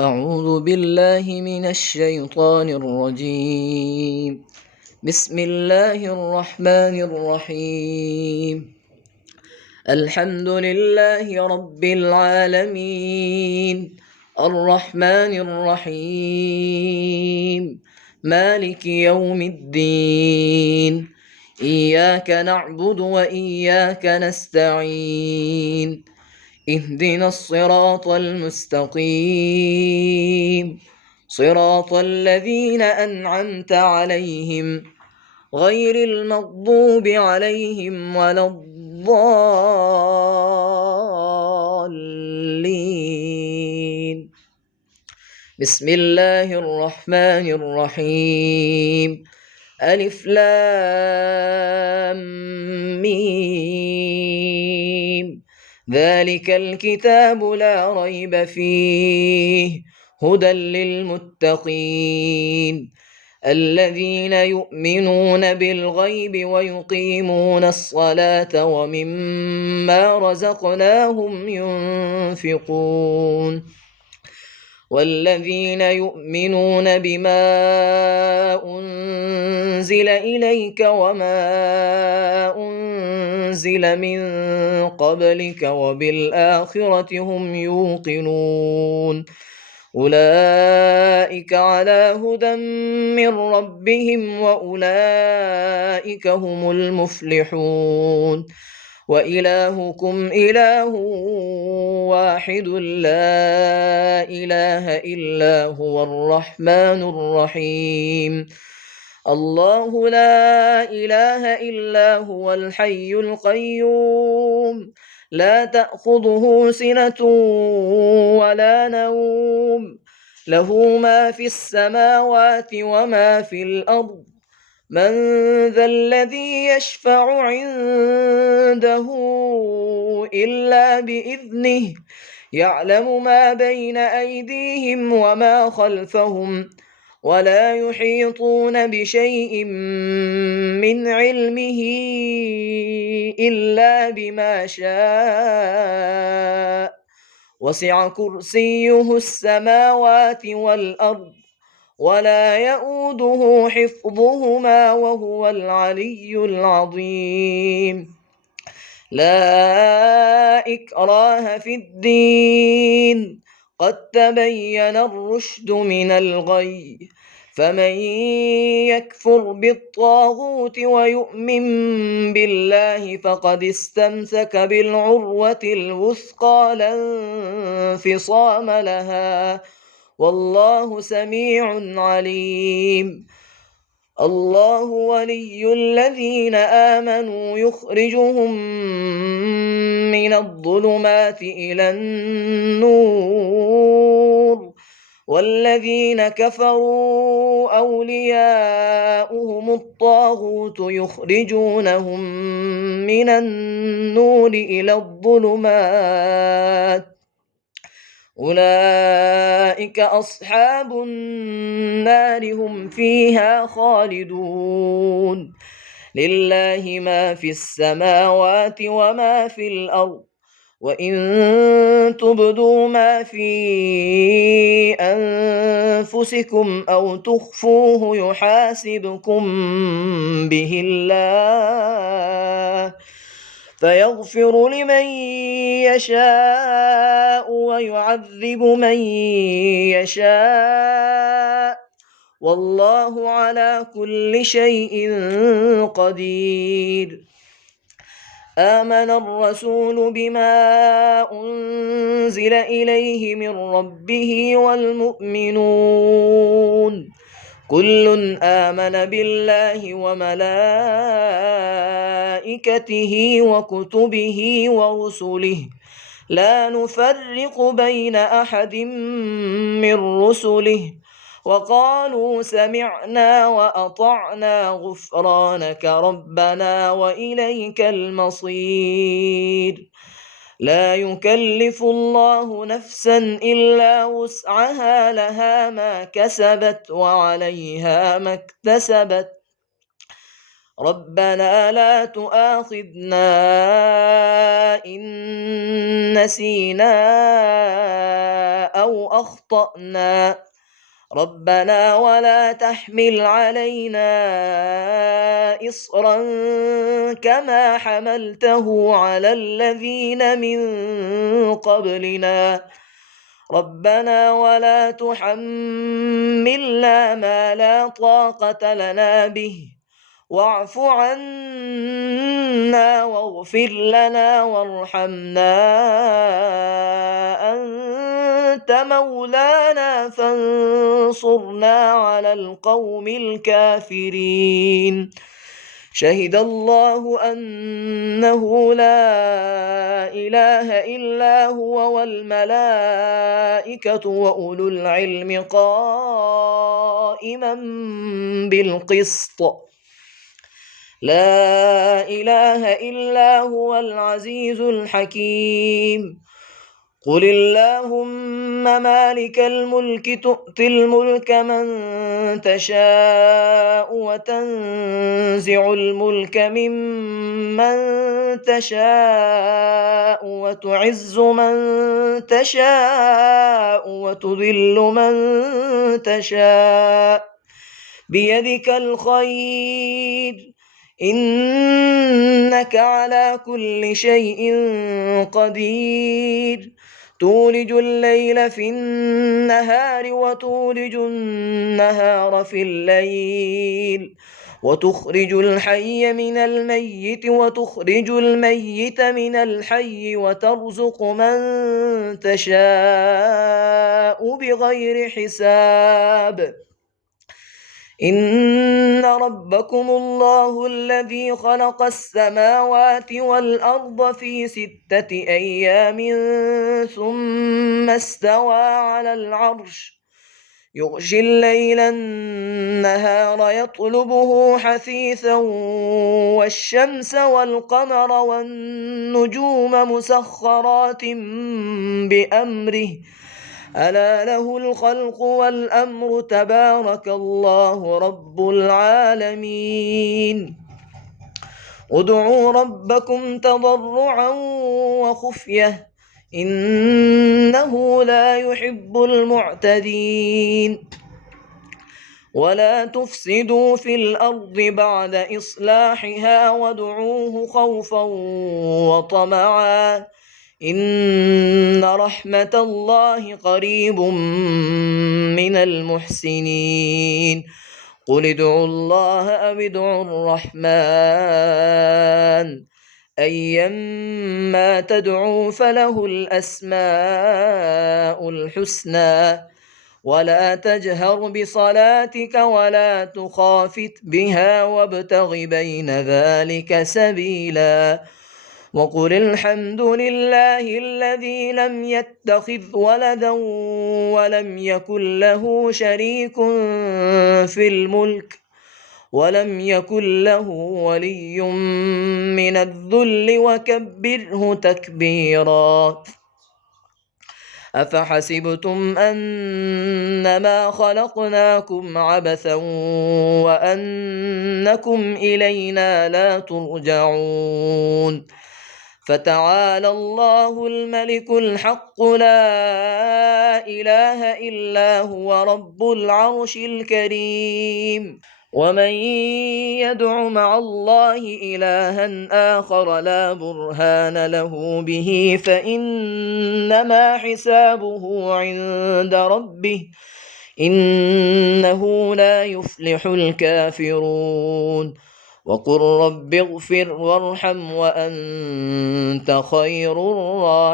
أعوذ بالله من الشيطان الرجيم. بسم الله الرحمن الرحيم. الحمد لله رب العالمين، الرحمن الرحيم، مالك يوم الدين. إياك نعبد وإياك نستعين. اهدنا الصراط المستقيم، صراط الذين أنعمت عليهم غير المغضوب عليهم ولا الضالين. بسم الله الرحمن الرحيم. ألف لام ميم. ذلك الكتاب لا ريب فيه هدى للمتقين الذين يؤمنون بالغيب ويقيمون الصلاة ومما رزقناهم ينفقون والذين يؤمنون بما أنزل إليك وما أنزل من قبلك وبالآخرة هم يوقنون. أولئك على هدى من ربهم وأولئك هم المفلحون. وإلهكم إله واحد لا إله إلا هو الرحمن الرحيم. الله لا إله إلا هو الحي القيوم، لا تأخذه سنة ولا نوم، له ما في السماوات وما في الأرض. من ذا الذي يشفع عنده إلا بإذنه، يعلم ما بين أيديهم وما خلفهم، ولا يحيطون بشيء من علمه إلا بما شاء. وسع كرسيه السماوات والأرض ولا يئوده حفظهما وهو العلي العظيم. لا إكراه في الدين، قد تبين الرشد من الغي، فمن يكفر بالطاغوت ويؤمن بالله فقد استمسك بالعروة الوثقى لا انفصام لها، والله سميع عليم. الله ولي الذين آمنوا يخرجهم من الظلمات إلى النور، والذين كفروا أولياؤهم الطاغوت يخرجونهم من النور إلى الظلمات، أولئك أصحاب النار هم فيها خالدون. لله ما في السماوات وما في الأرض، وإن تبدوا ما في أنفسكم أو تخفوه يحاسبكم به الله، فيغفر لمن يشاء ويعذب من يشاء، والله على كل شيء قدير. آمن الرسول بما أنزل إليه من ربه والمؤمنون كل آمن بالله وملائكته وكتبه ورسله لا نفرق بين أحد من رسله، وقالوا سمعنا وأطعنا غفرانك ربنا وإليك المصير. لا يكلف الله نفسا إلا وسعها، لها ما كسبت وعليها ما اكتسبت، ربنا لا تؤاخذنا إن نسينا أو أخطأنا ربنا ولا تحمل علينا إصرا كما حملته على الذين من قبلنا ربنا ولا تحملنا ما لا طاقة لنا به واعف عنا واغفر لنا وارحمنا أنت مولانا فانصرنا على القوم الكافرين شهد الله أنه لا إله إلا هو والملائكة وأولو العلم قائما بالقسط لا إله إلا هو العزيز الحكيم قل اللهم مالك الملك تؤتي الملك من تشاء وتنزع الملك ممن تشاء وتعز من تشاء وتذل من تشاء بيدك الخير إنك على كل شيء قدير تولج الليل في النهار وتولج النهار في الليل وتخرج الحي من الميت وتخرج الميت من الحي وترزق من تشاء بغير حساب إن ربكم الله الذي خلق السماوات والأرض في 6 أيام ثم استوى على العرش يغشي الليل النهار يطلبه حثيثا والشمس والقمر والنجوم مسخرات بأمره ألا له الخلق والأمر تبارك الله رب العالمين ادعوا ربكم تضرعا وخفية إنه لا يحب المعتدين ولا تفسدوا في الأرض بعد إصلاحها وادعوه خوفا وطمعا إن رحمة الله قريب من المحسنين قل ادعوا الله أو ادعوا الرحمن أيما تدعوا فله الأسماء الحسنى ولا تجهر بصلاتك ولا تخافت بها وابتغ بين ذلك سبيلا وقل الحمد لله الذي لم يتخذ ولدا ولم يكن له شريك في الملك ولم يكن له ولي من الذل وكبره تكبيرا أفحسبتم أنما خلقناكم عبثا وأنكم إلينا لا ترجعون فتعالى الله الملك الحق لا إله إلا هو رب العرش الكريم ومن يدع مع الله إلها آخر لا برهان له به فإنما حسابه عند ربه إنه لا يفلح الكافرون وقل رب اغفر وارحم وأنت خير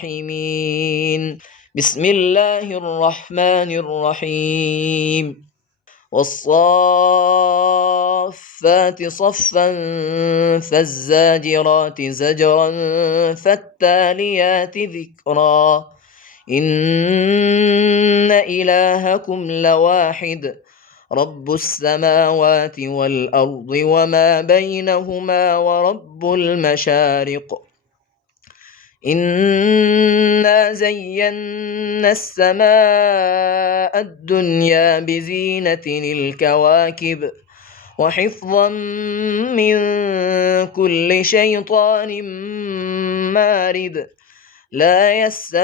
الراحمين بسم الله الرحمن الرحيم والصافات صفا فالزاجرات زجرا فالتاليات ذكرا إن إلهكم لواحد رب السماوات والأرض وما بينهما ورب المشارق إنا زينا السماء الدنيا بزينة الكواكب وحفظا من كل شيطان مارد لا يسمعون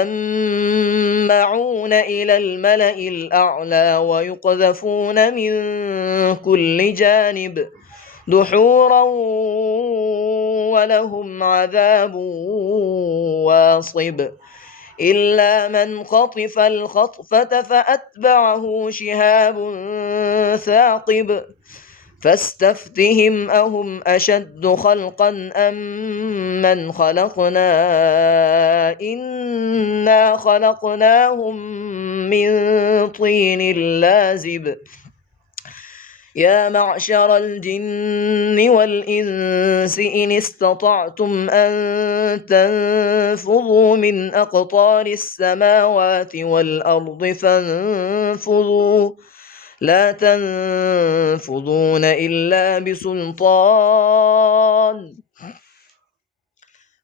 إلى الملأ الأعلى ويقذفون من كل جانب دحورا ولهم عذاب واصب إلا من خطف الخطفة فأتبعه شهاب ثاقب فاستفتهم أهم أشد خلقا أم من خلقنا إنا خلقناهم من طين لازب يا معشر الجن والإنس إن استطعتم أن تنفذوا من أقطار السماوات والأرض فانفذوا لا تنفذون إلا بسلطان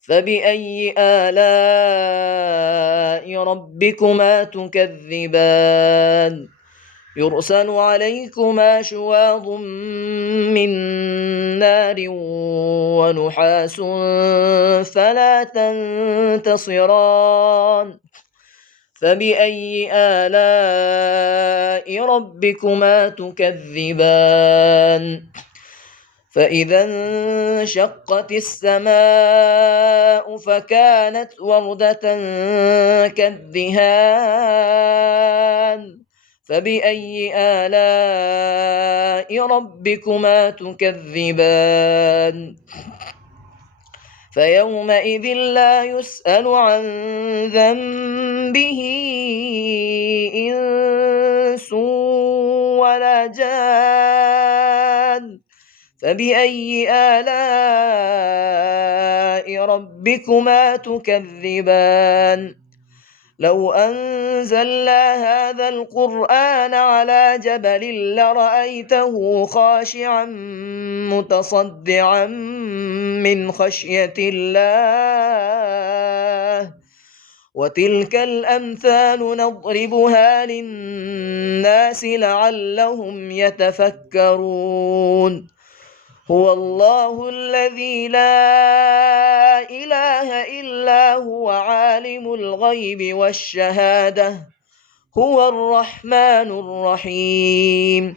فبأي آلاء ربكما تكذبان يرسل عليكما شواظ من نار ونحاس فلا تنتصران فبأي آلاء ربكما تكذبان فإذا انشقت السماء فكانت وردة كالدهان فبأي آلاء ربكما تكذبان فيومئذ لا يسأل عن ذنبه إنس ولا جان فبأي آلاء ربكما تكذبان لو أنزلنا هذا القرآن على جبل لرأيته خاشعا متصدعا من خشية الله وتلك الأمثال نضربها للناس لعلهم يتفكرون هو الله الذي لا إله إلا هو عالم الغيب والشهادة هو الرحمن الرحيم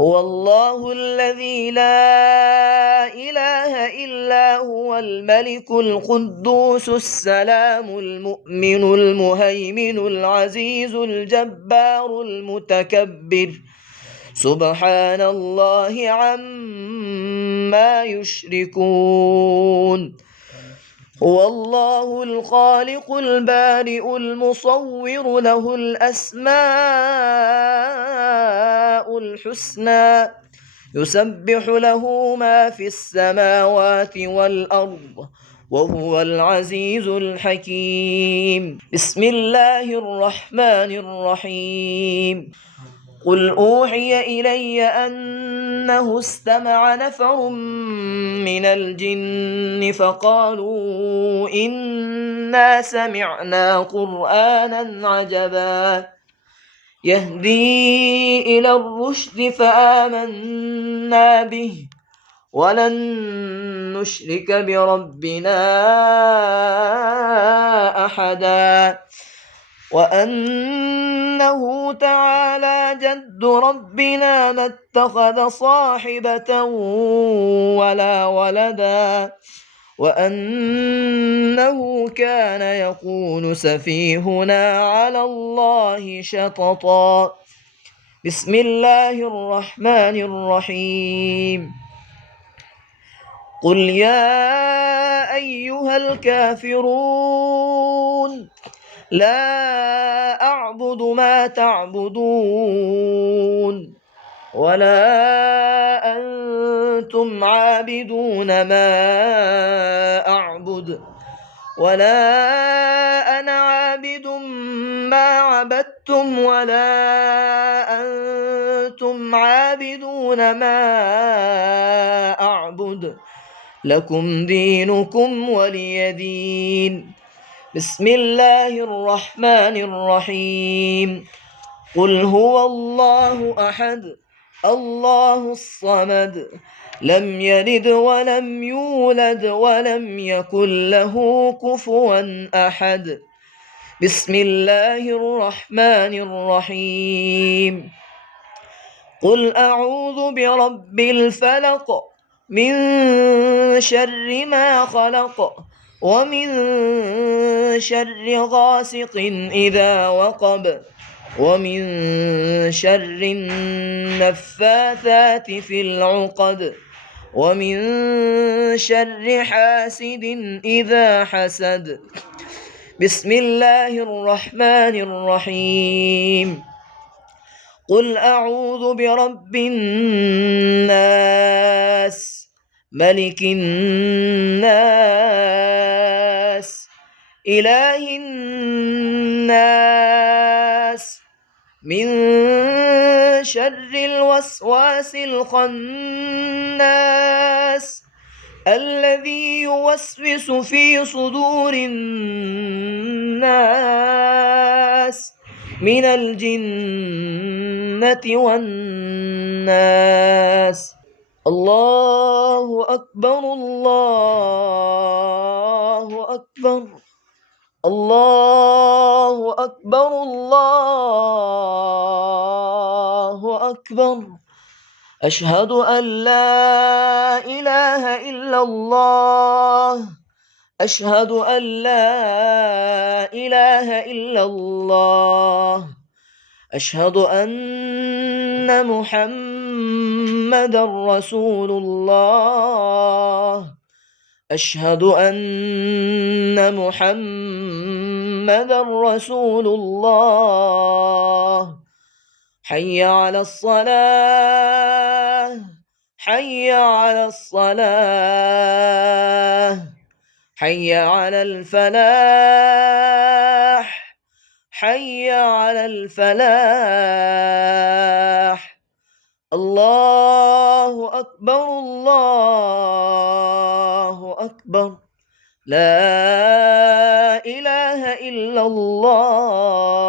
هو الله الذي لا إله إلا هو الملك القدوس السلام المؤمن المهيمن العزيز الجبار المتكبر سبحان الله عما يشركون هو الله الخالق البارئ المصور له الأسماء الحسنى يسبح له ما في السماوات والأرض وهو العزيز الحكيم بسم الله الرحمن الرحيم قل أوحي إلي أنه استمع نفر من الجن فقالوا إنا سمعنا قرآنا عجبا يهدي إلى الرشد فآمنا به ولن نشرك بربنا أحدا وأنه تعالى جد ربنا ما اتخذ صاحبة ولا ولدا وأنه كان يقول سفيهنا على الله شططا بسم الله الرحمن الرحيم قل يا أيها الكافرون لا أعبد ما تعبدون ولا أنتم عابدون ما أعبد ولا أنا عابد ما عبدتم ولا أنتم عابدون ما أعبد لكم دينكم ولي دين بسم الله الرحمن الرحيم قل هو الله أحد الله الصمد لم يلد ولم يولد ولم يكن له كفوا أحد. بسم الله الرحمن الرحيم. قل أعوذ برب الفلق من شر ما خلق ومن شر غاسق إذا وقب ومن شر النفاثات في العقد ومن شر حاسد إذا حسد. بسم الله الرحمن الرحيم. قل أعوذ برب الناس ملك الناس إله الناس من شر الوسواس الخناس الذي يوسوس في صدور الناس من الجنة والناس. الله أكبر الله أكبر الله أكبر الله أكبر. أشهد أن لا إله إلا الله أشهد أن لا إله إلا الله. أشهد أن محمدًا رسول الله. أشهد أن محمدًا رسول الله. حي على الصلاة حي على الصلاة حي على الفلاح حي على الفلاح. الله أكبر الله أكبر. لا إله إلا الله.